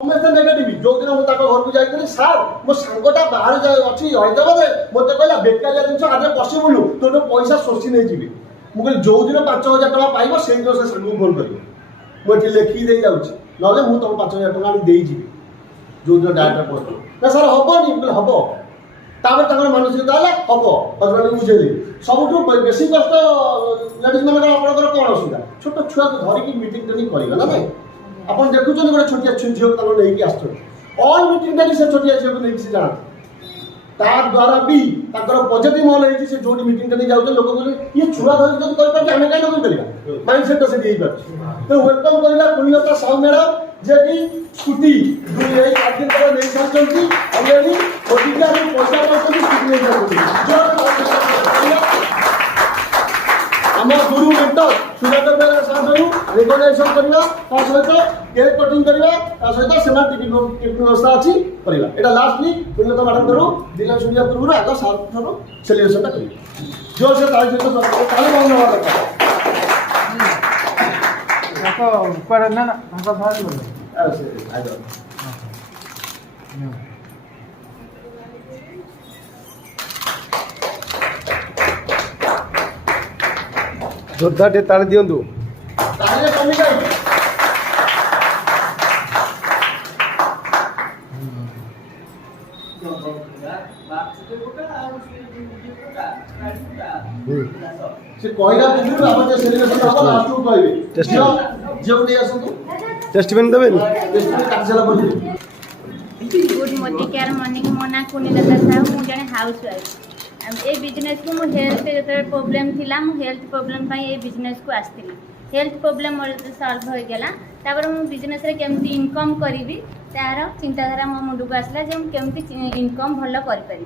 समस्त नेगेटिव जो दिन मुझे घर को जाइए सार मो सांगटा बाहर अच्छी हैदराबाद मत कहला बेकारिया जिन आज पशिबुलु तो पैसा शोषी नहीं जी मुझे जो दिन 5,000 टका पाइब से दिन से सांग फोन कर मुझे लिखी दे जाऊँगी ना मुझे तुम 5,000 टका देजी जो दिन डायरेक्ट पहुँच ना सार हेनी हम तापर मानसिकता है हम हजबैंड बुझेली सब बेस कष्ट लेडीज मान कौन असुविधा छोट छुआ को धरिकी मीटिंग ट्रेनिंग करवा ना नहीं आप देखुं गोटे छोटिया झील को लेकिन आल मीटिंग से छोटिया झील को लेकिन जाना ता द्वारा भी पॉजिटिव महल है से जो मीटिंग नहीं जाऊँ लोक कहते ये छुआ धरिक करें आम कहीं कर माइंड सेट से तो वेलकम करवा पुण्यता साहू मैडम जे कि स्कूटी 4 दिन तक नहीं सारी अलरेडी मोदी पैसा पाते स्कूटी नहीं आम गुरु मेंटर सुजाता साहब रिकग्नाइजेशन करवा सहित केक कटिंग करवा सहित से टिफिन व्यवस्था अच्छी करवा यहाँ लास्टली पुण्यता मैडम तरु दिन सुनिया पूर्व आग सार सेलिब्रेशन कर जो से जोरदार टे ताली दियंतु टेस्टमेंट देबे गुड मोदी केयर मॉर्निंग मो ना कुनीलता साहू मु जने हाउस वाइफ ए बिजनेस को मो हेल्थ जो प्रोब्लेम थिला मु हेल्थ प्रोब्लेम पाई ए बिजनेस को आस्तिली हेल्थ प्रोब्लेम मोर सॉल्व हो गेला तापर मु बिजनेस रे केमती इनकम करिवि तार चिंताधारा मो मुंड को आसला जे केमती इनकम भलो करि पारि।